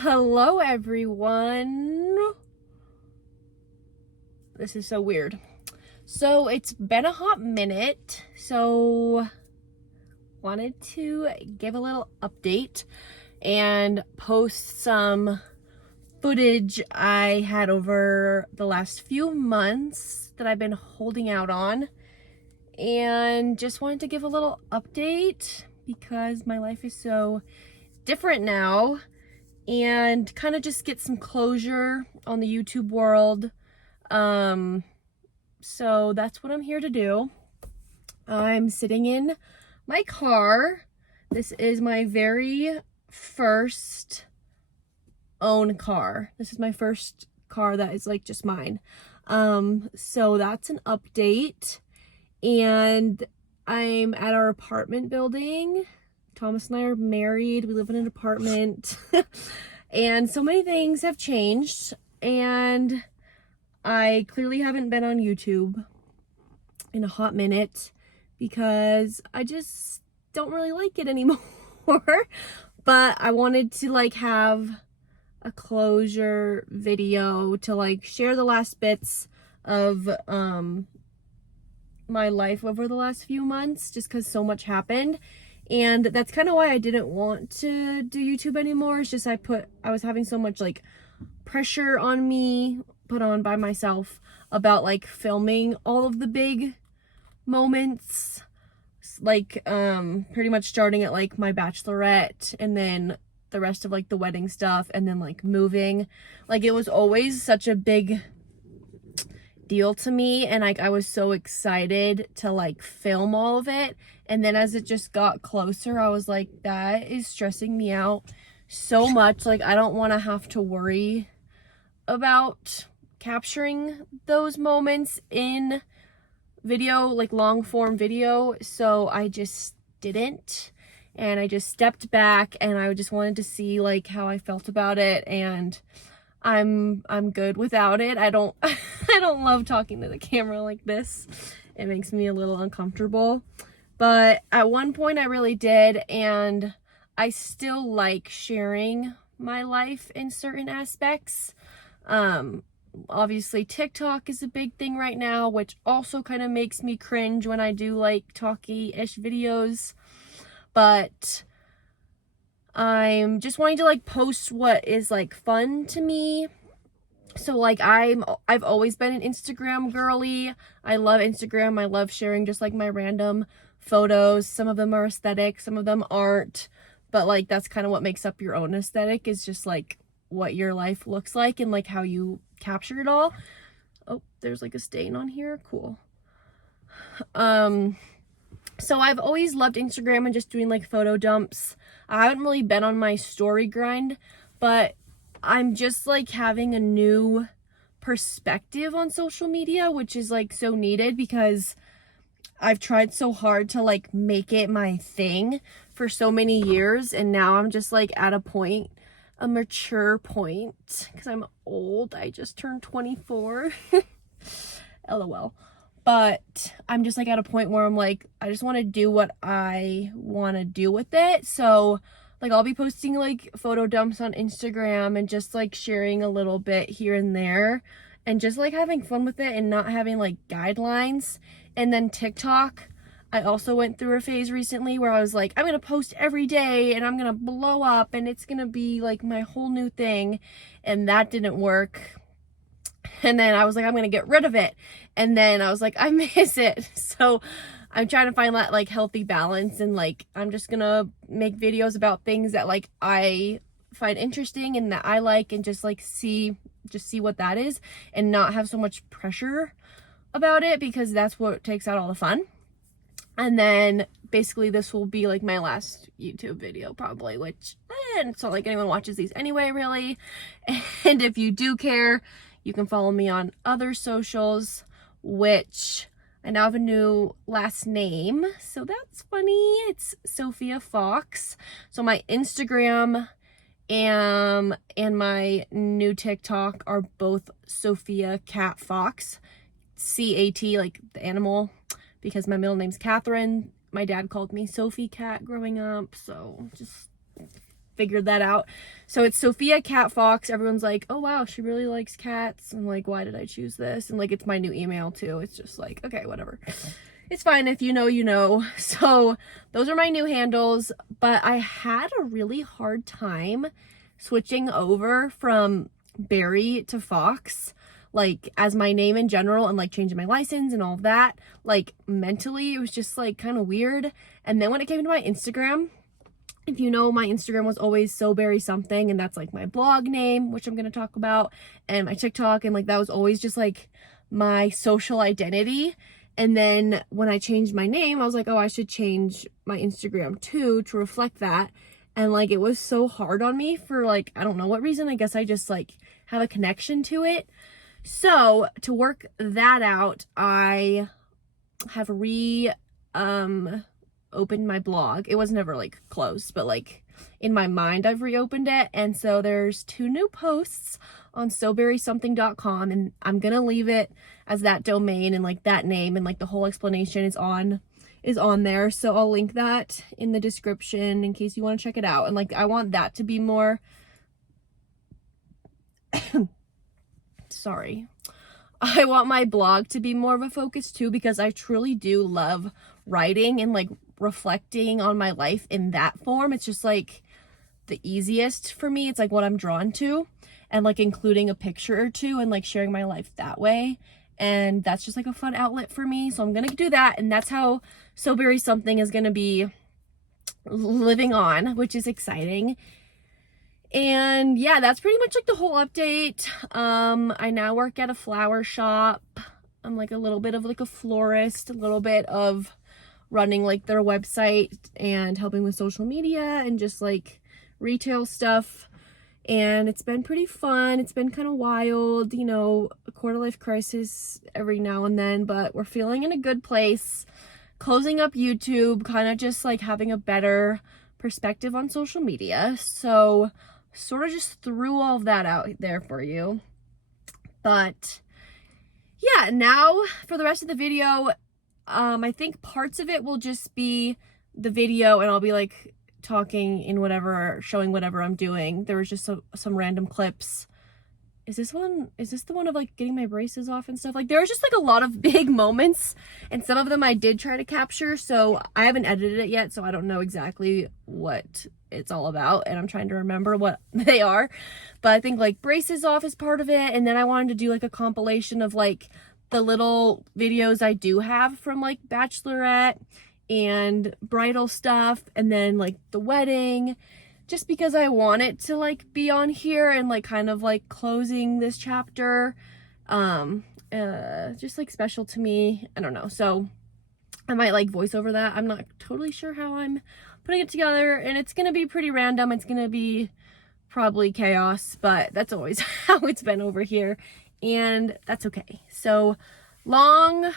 Hello everyone. This is so weird. So it's been a hot minute, so wanted to give a little update and post some footage I had over the last few months that I've been holding out on, and just wanted to give a little update because my life is so different now, and kind of just get some closure on the YouTube world. So that's what I'm here to do. I'm sitting in my car. This is my very first own car. This is my first car that is like just mine. So that's an update. And I'm at our apartment building. Thomas and I are married. We live in an apartment. And so many things have changed. And I clearly haven't been on YouTube in a hot minute because I just don't really like it anymore. But I wanted to like have a closure video to like share the last bits of my life over the last few months, just because so much happened. And that's kind of why I didn't want to do YouTube anymore. It's just I was having so much like pressure on me, put on by myself, about like filming all of the big moments, like pretty much starting at like my bachelorette and then the rest of like the wedding stuff and then like moving. Like it was always such a big deal to me, and like I was so excited to like film all of it. And then as it just got closer, I was like, that is stressing me out so much. Like I don't want to have to worry about capturing those moments in video, like long form video. So I just didn't, and I just stepped back, and I just wanted to see like how I felt about it. And I'm good without it. I don't I don't love talking to the camera like this. It makes me a little uncomfortable. But at one point I really did, and I still like sharing my life in certain aspects. Obviously TikTok is a big thing right now, which also kind of makes me cringe when I do like talky-ish videos. But I'm just wanting to like post what is like fun to me. So like I've always been an Instagram girly. I love Instagram. I love sharing just like my random photos. Some of them are aesthetic, some of them aren't. But like that's kind of what makes up your own aesthetic, is just like what your life looks like and like how you capture it all. Oh, there's like a stain on here. Cool. So I've always loved Instagram and just doing like photo dumps. I haven't really been on my story grind, but I'm just like having a new perspective on social media, which is like so needed because I've tried so hard to like make it my thing for so many years, and now I'm just like at a mature point, because I'm old. I just turned 24. LOL. But I'm just like at a point where I'm like, I just want to do what I want to do with it. So like I'll be posting like photo dumps on Instagram and just like sharing a little bit here and there and just like having fun with it and not having like guidelines. And then TikTok, I also went through a phase recently where I was like, I'm going to post every day and I'm going to blow up and it's going to be like my whole new thing. And that didn't work. And then I was like, I'm going to get rid of it. And then I was like, I miss it. So I'm trying to find that like healthy balance, and like I'm just going to make videos about things that like I find interesting and that I like, and just like see what that is, and not have so much pressure about it, because that's what takes out all the fun. And then basically this will be like my last YouTube video probably, which it's not like anyone watches these anyway, really. And if you do care, you can follow me on other socials, which I now have a new last name, so that's funny. It's Sophia Fox. So my Instagram and my new TikTok are both Sophia Cat Fox. C-A-T, like the animal, because my middle name's Catherine. My dad called me Sophie Cat growing up, so just figured that out. So it's Sophia Cat Fox. Everyone's like, oh wow, she really likes cats. And like, why did I choose this? And like, it's my new email too. It's just like, okay, whatever. It's fine. If you know, you know. So those are my new handles, but I had a really hard time switching over from Barry to Fox, like as my name in general, and like changing my license and all of that. Like mentally, it was just like kind of weird. And then when it came to my Instagram, if you know, my Instagram was always So Berry Something, and that's like my blog name, which I'm going to talk about, and my TikTok, and like that was always just like my social identity. And then when I changed my name, I was like, oh, I should change my Instagram too to reflect that. And like it was so hard on me for like, I don't know what reason. I guess I just like have a connection to it. So to work that out, I have opened my blog. It was never like closed, but like in my mind I've reopened it. And so there's 2 new posts on soberrysomething.com, and I'm gonna leave it as that domain, and like that name and like the whole explanation is on there. So I'll link that in the description in case you want to check it out. And like I want that to be more sorry. I want my blog to be more of a focus too, because I truly do love writing and like reflecting on my life in that form. It's just like the easiest for me. It's like what I'm drawn to, and like including a picture or two and like sharing my life that way. And that's just like a fun outlet for me. So I'm going to do that. And that's how So Berry Something is going to be living on, which is exciting. And yeah, that's pretty much like the whole update. I now work at a flower shop. I'm like a little bit of like a florist, a little bit of running like their website and helping with social media and just like retail stuff. And it's been pretty fun. It's been kind of wild, you know, a quarter life crisis every now and then, but we're feeling in a good place. Closing up YouTube, kind of just like having a better perspective on social media. So sort of just threw all of that out there for you. But yeah, now for the rest of the video, I think parts of it will just be the video, and I'll be like talking in whatever, showing whatever I'm doing. There was just some random clips. Is this the one of like getting my braces off and stuff? Like there was just like a lot of big moments, and some of them I did try to capture. So I haven't edited it yet, so I don't know exactly what it's all about, and I'm trying to remember what they are. But I think like braces off is part of it, and then I wanted to do like a compilation of like the little videos I do have from like Bachelorette and bridal stuff, and then like the wedding, just because I want it to like be on here and like kind of like closing this chapter, just like special to me. I don't know, so I might like voice over that. I'm not totally sure how I'm putting it together, and it's gonna be pretty random. It's gonna be probably chaos, but that's always how it's been over here, and that's okay. So long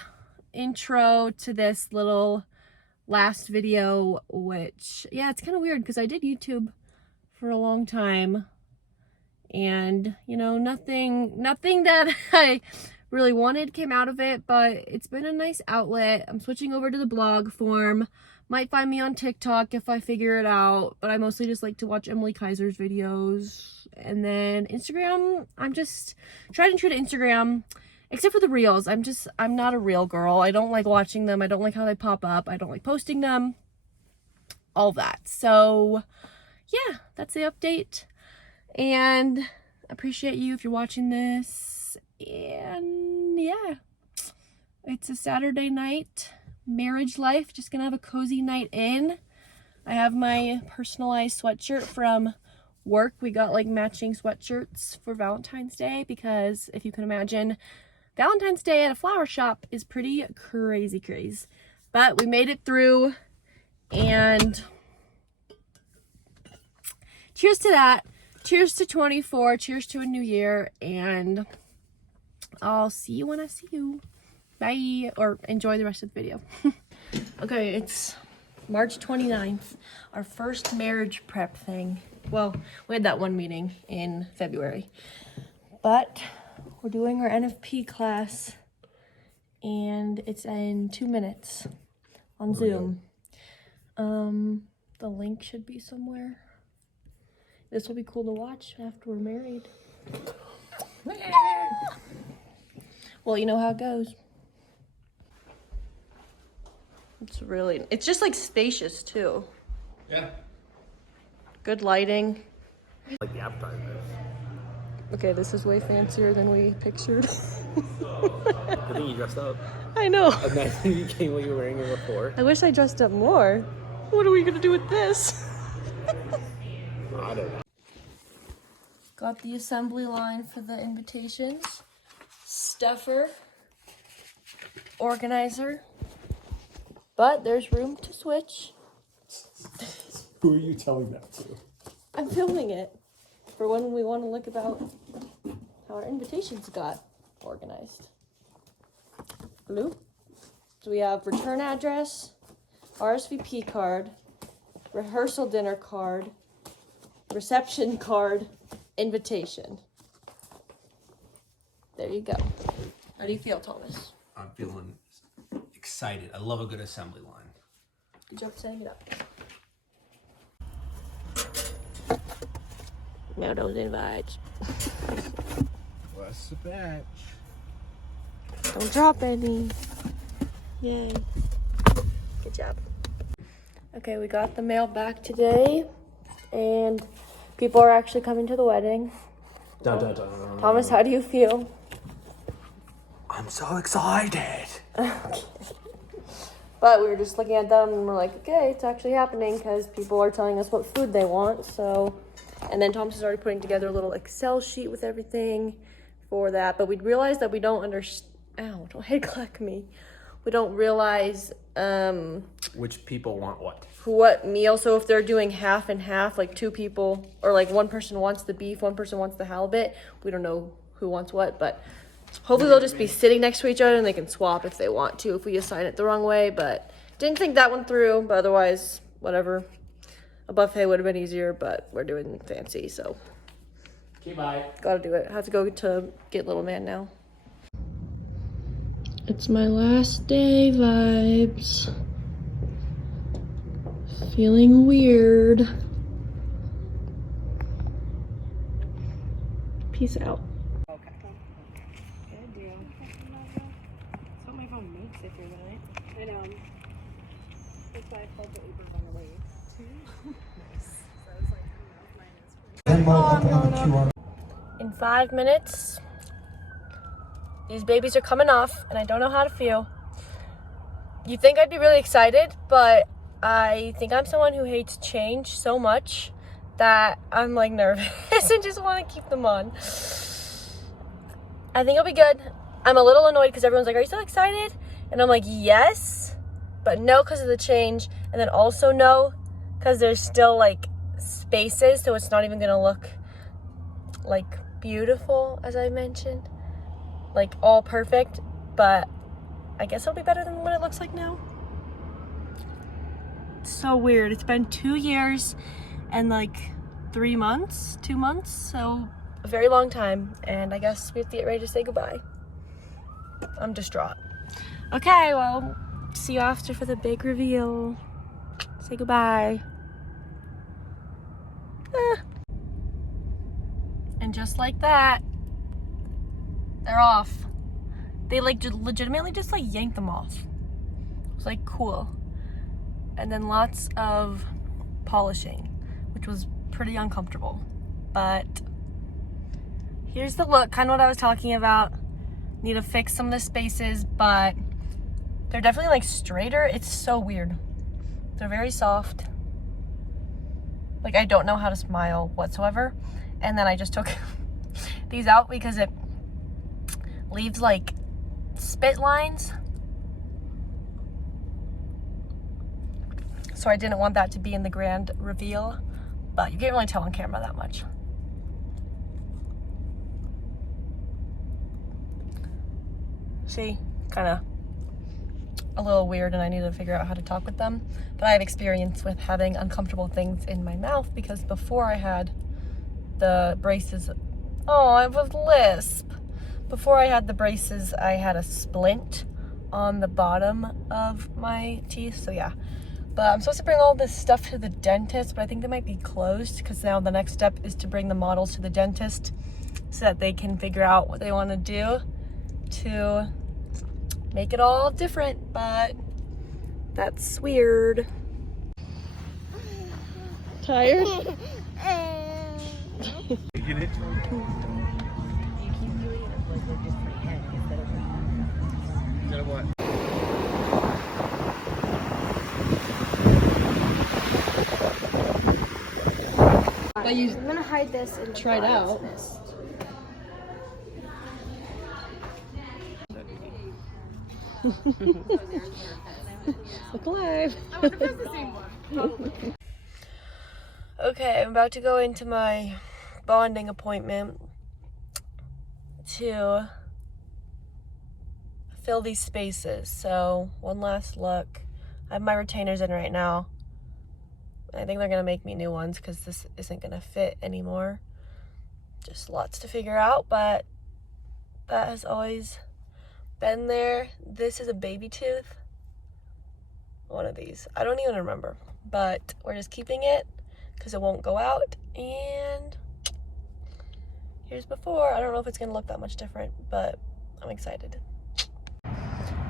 intro to this little last video, which yeah, it's kind of weird because I did YouTube for a long time, and you know, nothing that I really wanted came out of it, but it's been a nice outlet. I'm switching over to the blog form. Might find me on TikTok if I figure it out, but I mostly just like to watch Emily Kaiser's videos. And then Instagram, I'm just tried and true to Instagram, except for the reels. I'm not a reel girl. I don't like watching them. I don't like how they pop up. I don't like posting them. All that. So yeah, that's the update. And I appreciate you if you're watching this. And yeah, it's a Saturday night. Marriage life, just gonna have a cozy night in. I have my personalized sweatshirt from work. We got like matching sweatshirts for Valentine's Day, because if you can imagine, Valentine's Day at a flower shop is pretty crazy. But we made it through, and cheers to that. Cheers to 24. Cheers to a new year, and I'll see you when I see you. Bye, or enjoy the rest of the video. Okay, it's March 29th, our first marriage prep thing. Well, we had that one meeting in February, but we're doing our NFP class, and it's in 2 minutes on Zoom. The link should be somewhere. This will be cool to watch after we're married. Well, you know how it goes. It's just like spacious too. Yeah. Good lighting. Like the appetizers. Okay, this is way fancier than we pictured. I think you dressed up. I know. Imagine you came what you were wearing it before. I wish I dressed up more. What are we gonna do with this? I don't know. Got the assembly line for the invitations. Stuffer. Organizer. But there's room to switch. Who are you telling that to? I'm filming it for when we want to look about how our invitations got organized. Blue. So we have return address, RSVP card, rehearsal dinner card, reception card, invitation. There you go. How do you feel, Thomas? I'm feeling excited. I love a good assembly line. Good job setting it up. Now those invites. What's the batch? Don't drop any. Yay. Good job. Okay, we got the mail back today, and people are actually coming to the wedding. Dun, dun, dun, dun, dun. Thomas, how do you feel? I'm so excited. But we were just looking at them and we're like, okay, it's actually happening because people are telling us what food they want. So, and then Thomas is already putting together a little Excel sheet with everything for that. But we realized that we don't understand. Ow, don't head clack me. We don't realize Which people want what? what meal. So if they're doing half and half, like two people, or like one person wants the beef, one person wants the halibut, we don't know who wants what, but hopefully they'll just be sitting next to each other and they can swap if they want to, if we assign it the wrong way. But didn't think that one through, but otherwise, whatever. A buffet would have been easier, but we're doing fancy, so. Okay, bye. Gotta do it. I have to go to get little man now. It's my last day vibes. Feeling weird. Peace out. Okay. Good deal. That's what my phone makes if you're right. I know. That's why I called the Uber on the way too. Nice. So I was like, I don't know if mine is free. In 5 minutes, these babies are coming off, and I don't know how to feel. You think I'd be really excited, but I think I'm someone who hates change so much that I'm like nervous and just want to keep them on. I think it'll be good. I'm a little annoyed because everyone's like, are you so excited? And I'm like, yes, but no because of the change, and then also no because there's still like spaces, so it's not even gonna look like beautiful, as I mentioned, like all perfect, but I guess it'll be better than what it looks like now. It's so weird. It's been 2 years and like 2 months, so a very long time, and I guess we have to get ready to say goodbye. I'm distraught. Okay, well, see you after for the big reveal. Say goodbye. And just like that, they're off. They like legitimately just like yanked them off. It was like cool. And then lots of polishing, which was pretty uncomfortable. But here's the look, kind of what I was talking about. Need to fix some of the spaces, but they're definitely like straighter. It's so weird. They're very soft. Like I don't know how to smile whatsoever. And then I just took these out because it leaves like spit lines. So I didn't want that to be in the grand reveal, but you can't really tell on camera that much. See, kind of a little weird, and I need to figure out how to talk with them. But I have experience with having uncomfortable things in my mouth because before I had the braces, oh, I have a lisp. Before I had the braces, I had a splint on the bottom of my teeth. So yeah, But I'm supposed to bring all this stuff to the dentist, but I think they might be closed because now the next step is to bring the models to the dentist so that they can figure out what they want to do to make it all different, but that's weird. Tired? Taking it? You keep doing it like a different head instead of Instead of what? But you I'm gonna hide this and tried out. Look alive. Okay, I'm about to go into my bonding appointment to fill these spaces. So, one last look. I have my retainers in right now. I think they're gonna make me new ones because this isn't gonna fit anymore. Just lots to figure out, but that has always been there. This is a baby tooth. One of these. I don't even remember, but we're just keeping it because it won't go out. And here's before. I don't know if it's gonna look that much different, but I'm excited.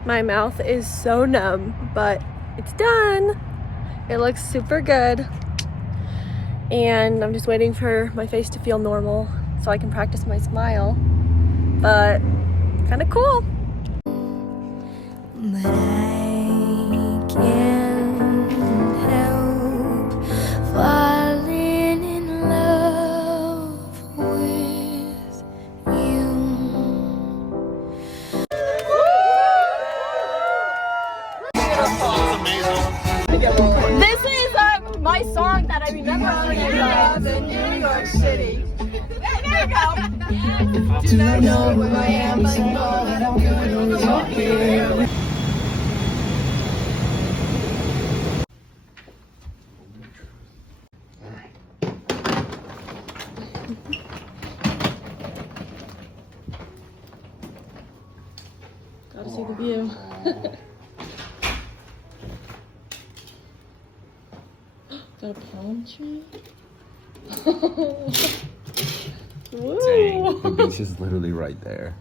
My mouth is so numb, but it's done. It looks super good. And I'm just waiting for my face to feel normal so I can practice my smile. But kind of cool. But I can't help falling in love with you. This is my song that I remember in New York City. There you go. Do not know who I am, but know that I'm good when you're here. Gotta see the view. Got a palm tree? Woo! The beach is literally right there.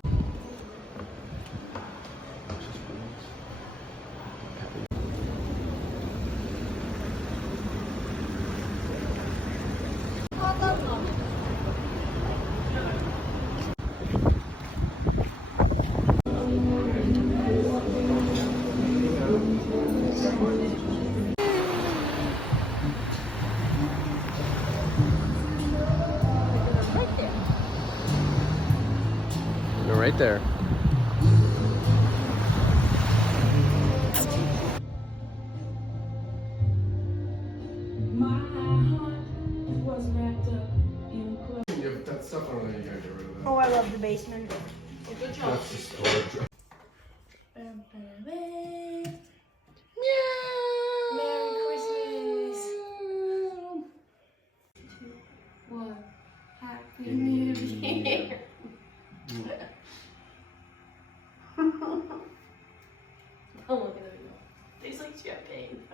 You're right there. Oh, I love the basement. That's just storage. Merry Christmas. One. Happy New Year. Oh, look at it. Tastes like champagne.